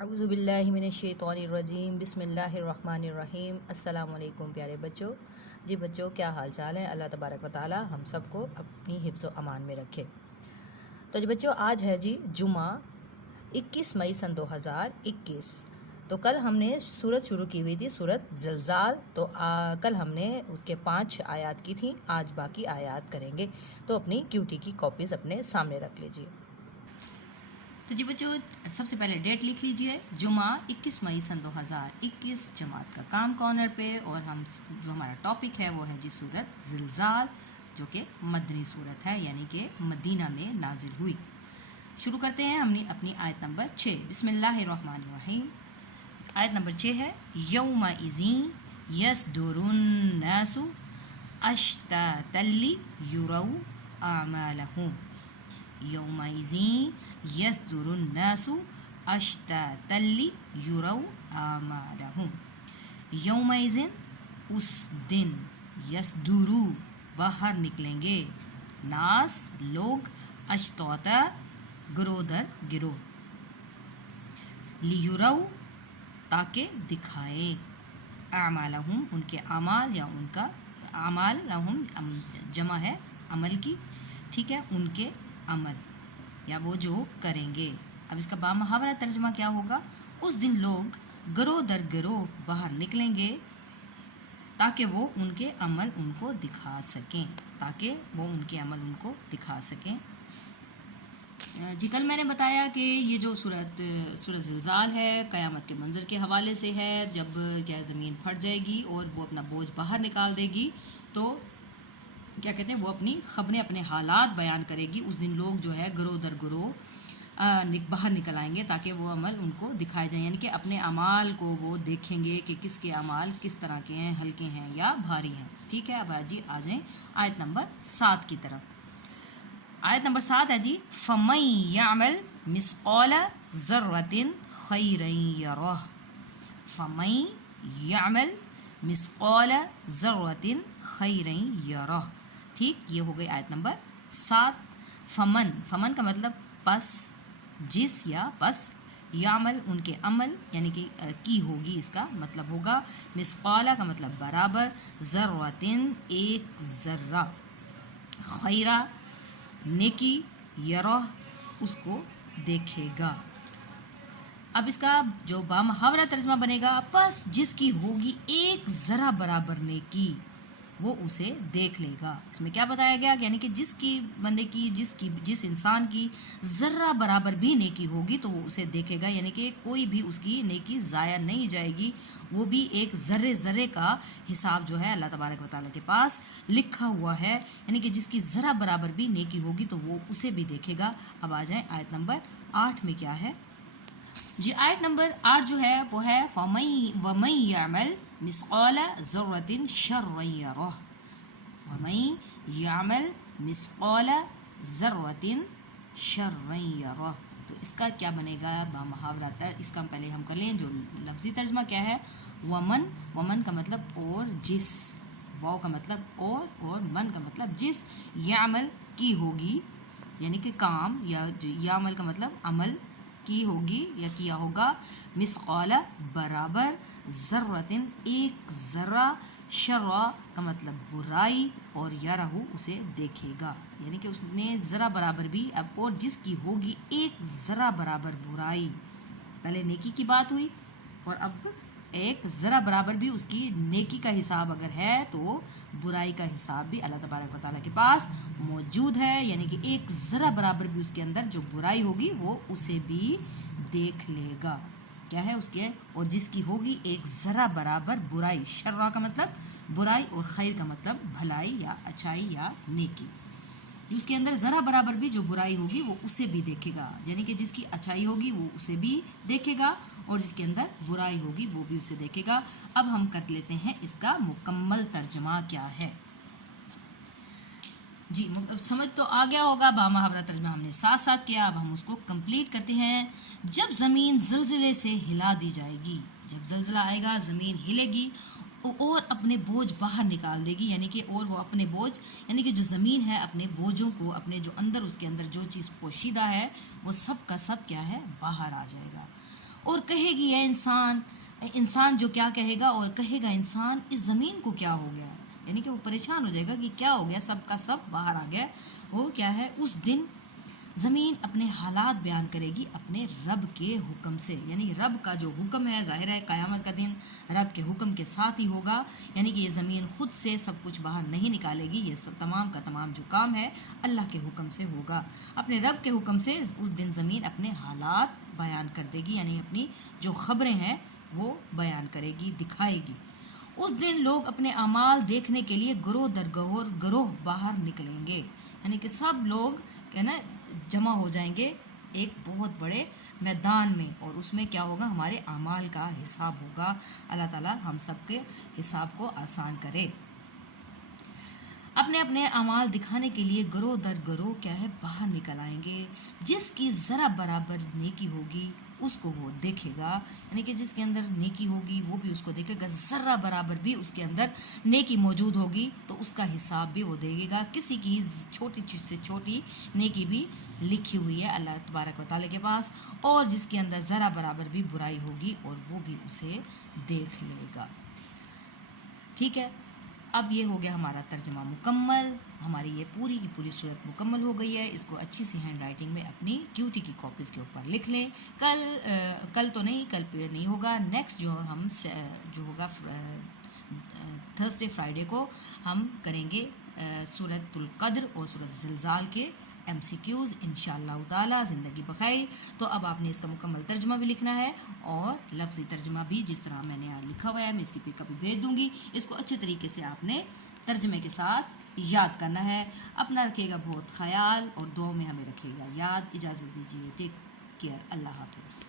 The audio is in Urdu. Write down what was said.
اعوذ باللہ من الشیطان الرجیم بسم اللہ الرحمن الرحیم۔ السلام علیکم پیارے بچوں۔ جی بچوں، کیا حال چال ہے؟ اللہ تبارک و تعالی ہم سب کو اپنی حفظ و امان میں رکھے۔ تو جی بچوں، آج ہے جی جمعہ 21 مئی سن 2021۔ تو کل ہم نے سورت شروع کی ہوئی تھی، سورت زلزال۔ تو کل ہم نے اس کے 5 آیات کی تھیں، آج باقی آیات کریں گے۔ تو اپنی کیوٹی کی کاپیز اپنے سامنے رکھ لیجیے۔ تو جی بچوں، سب سے پہلے ڈیٹ لکھ لیجئے، جمعہ 21 مئی سن 2021، جماعت کا کام کارنر پہ، اور جو ہمارا ٹاپک ہے وہ ہے جی سورت زلزال، جو کہ مدنی سورت ہے، یعنی کہ مدینہ میں نازل ہوئی۔ شروع کرتے ہیں ہم نے اپنی آیت نمبر 6۔ بسم اللہ الرحمن الرحیم۔ آیت نمبر 6 ہے یومئذ یصدر الناس اشتاتا لیروا اعمالہم۔ یومئذ یصدر الناس اشتاتا لیروا اعمالہم۔ یومئذ اس دن، یصدر باہر نکلیں گے، ناس لوگ، اشتاتا گروہ در گروہ، لیروا تاکہ دکھائیں، اعمالہم ان کے اعمال، یا ان کا اعمال، لہم جمع ہے عمل کی، ٹھیک ہے، ان کے عمل یا وہ جو کریں گے۔ اب اس کا بامحاورہ ترجمہ کیا ہوگا؟ اس دن لوگ گروہ در گروہ باہر نکلیں گے تاکہ وہ ان کے عمل ان کو دکھا سکیں، جی کل میں نے بتایا کہ یہ جو سورت زلزال ہے، قیامت کے منظر کے حوالے سے ہے، جب کیا زمین پھٹ جائے گی اور وہ اپنا بوجھ باہر نکال دے گی، تو کیا کہتے ہیں، وہ اپنی خبریں، اپنے حالات بیان کرے گی۔ اس دن لوگ جو ہے گروہ در گروہ باہر نکل آئیں گے تاکہ وہ عمل ان کو دکھائے جائیں، یعنی کہ اپنے اعمال کو وہ دیکھیں گے کہ کس کے اعمال کس طرح کے ہیں، ہلکے ہیں یا بھاری ہیں، ٹھیک ہے۔ اب جی آ جائیں آیت نمبر 7 کی طرف۔ آیت نمبر 7 ہے جی فَمَن يَعْمَلْ مِثْقَالَ ذَرَّةٍ خَيْرًا يَرَهُ۔ فَمَن يَعْمَلْ مِثْقَالَ ذَرَّةٍ خَيْرًا يَرَهُ، ٹھیک، یہ ہو گئی آیت نمبر 7۔ فمن کا مطلب پس، جس یا پس، یعمل ان کے عمل، یعنی کہ کی ہوگی، اس کا مطلب ہوگا مثقالہ کا مطلب برابر، ذرۃ ایک ذرہ، خیرہ نیکی، یرہ اس کو دیکھے گا۔ اب اس کا جو بامحاورہ ترجمہ بنے گا، پس جس کی ہوگی ایک ذرہ برابر نیکی وہ اسے دیکھ لے گا۔ اس میں کیا بتایا گیا، یعنی کہ جس کی بندے کی، جس انسان کی ذرہ برابر بھی نیکی ہوگی تو وہ اسے دیکھے گا، یعنی کہ کوئی بھی اس کی نیکی ضائع نہیں جائے گی، وہ بھی ایک ذرے کا حساب جو ہے اللہ تبارک و تعالیٰ کے پاس لکھا ہوا ہے، یعنی کہ جس کی ذرہ برابر بھی نیکی ہوگی تو وہ اسے بھی دیکھے گا۔ اب آ جائیں آیت نمبر 8 میں کیا ہے جی۔ آیت نمبر 8 جو ہے وہ ہے وَمَن يَعْمَلْ مِثْقَالَ ذَرَّةٍ شَرًّا يَرَهُ۔ وَمَن يَعْمَلْ مِثْقَالَ ذَرَّةٍ شَرًّا يَرَهُ۔ تو اس کا کیا بنے گا بامحاورہ اس کا پہلے ہم کر لیں جو لفظی ترجمہ کیا ہے۔ ومن کا مطلب اور، جس، واو کا مطلب اور من کا مطلب جس، یعمل کی ہوگی، یعنی کہ کام، یا یعمل کا مطلب عمل کی ہوگی یا کیا ہوگا، مثقالہ برابر، ذرۃ ایک ذرہ، شرع کا مطلب برائی، اور یرہ اسے دیکھے گا، یعنی کہ اس نے ذرہ برابر بھی، اب اور جس کی ہوگی ایک ذرہ برابر برائی، پہلے نیکی کی بات ہوئی اور اب ایک ذرہ برابر بھی اس کی نیکی کا حساب اگر ہے تو برائی کا حساب بھی اللہ تبارک و تعالیٰ کے پاس موجود ہے، یعنی کہ ایک ذرہ برابر بھی اس کے اندر جو برائی ہوگی وہ اسے بھی دیکھ لے گا، کیا ہے اس کے، اور جس کی ہوگی ایک ذرہ برابر برائی، شرع کا مطلب برائی اور خیر کا مطلب بھلائی یا اچھائی یا نیکی، جس کے اندر ذرہ برابر بھی جو برائی ہوگی وہ اسے بھی دیکھے گا، یعنی کہ جس کی اچھائی ہوگی وہ اسے بھی دیکھے گا اور جس کے اندر برائی ہوگی وہ بھی اسے دیکھے گا۔ اب ہم کر لیتے ہیں اس کا مکمل ترجمہ کیا ہے جی۔ سمجھ تو آ گیا ہوگا، بامحاورہ ترجمہ ہم نے ساتھ ساتھ کیا، اب ہم اس کو کمپلیٹ کرتے ہیں۔ جب زمین زلزلے سے ہلا دی جائے گی، جب زلزلہ آئے گا زمین ہلے گی اور اپنے بوجھ باہر نکال دے گی، یعنی کہ اور وہ اپنے بوجھ، یعنی کہ جو زمین ہے اپنے بوجھوں کو، اپنے جو اندر اس کے اندر جو چیز پوشیدہ ہے وہ سب کا سب کیا ہے، باہر آ جائے گا۔ اور کہے گی اے انسان، انسان جو کیا کہے گا، اور کہے گا انسان اس زمین کو کیا ہو گیا، یعنی کہ وہ پریشان ہو جائے گا کہ کیا ہو گیا، سب کا سب باہر آ گیا. وہ کیا ہے، اس دن زمین اپنے حالات بیان کرے گی اپنے رب کے حکم سے، یعنی رب کا جو حکم ہے، ظاہر ہے قیامت کا دن رب کے حکم کے ساتھ ہی ہوگا، یعنی کہ یہ زمین خود سے سب کچھ باہر نہیں نکالے گی، یہ سب تمام کا تمام جو کام ہے اللہ کے حکم سے ہوگا. اپنے رب کے حکم سے اس دن زمین اپنے حالات بیان کر دے گی، یعنی اپنی جو خبریں ہیں وہ بیان کرے گی، دکھائے گی. اس دن لوگ اپنے اعمال دیکھنے کے لیے گروہ در گروہ باہر نکلیں گے، یعنی کہ سب لوگ کہ نا جمع ہو جائیں گے ایک بہت بڑے میدان میں، اور اس میں کیا ہوگا، ہمارے اعمال کا حساب ہوگا. اللہ تعالی ہم سب کے حساب کو آسان کرے. اپنے اپنے اعمال دکھانے کے لیے گروہ در گروہ کیا ہے، باہر نکل آئیں گے. جس کی ذرا برابر نیکی ہوگی اس کو وہ دیکھے گا، یعنی کہ جس کے اندر نیکی ہوگی وہ بھی اس کو دیکھے گا، ذرا برابر بھی اس کے اندر نیکی موجود ہوگی تو اس کا حساب بھی وہ دے گا. کسی کی چھوٹی چیز سے چھوٹی نیکی بھی لکھی ہوئی ہے اللہ تبارک و تعالیٰ کے پاس، اور جس کے اندر ذرا برابر بھی برائی ہوگی اور وہ بھی اسے دیکھ لے گا. ٹھیک ہے، اب یہ ہو گیا ہمارا ترجمہ مکمل. ہماری یہ پوری کی پوری صورت مکمل ہو گئی ہے. اس کو اچھی سی ہینڈ رائٹنگ میں اپنی ڈیوٹی کی کاپیز کے اوپر لکھ لیں. کل تو نہیں، کل پہ نہیں ہوگا، نیکسٹ جو ہم جو ہوگا تھرسڈے فرائیڈے کو ہم کریں گے سورۃ القدر اور سورۃ زلزال کے MCQs انشاءاللہ تعالی. زندگی بخیر. تو اب آپ نے اس کا مکمل ترجمہ بھی لکھنا ہے اور لفظی ترجمہ بھی، جس طرح میں نے لکھا ہوا ہے میں اس کی پک اپ بھیج دوں گی. اس کو اچھے طریقے سے آپ نے ترجمے کے ساتھ یاد کرنا ہے. اپنا رکھیے گا بہت خیال اور دعاؤں میں ہمیں رکھیے گا یاد. اجازت دیجیے، ٹیک کیئر، اللہ حافظ.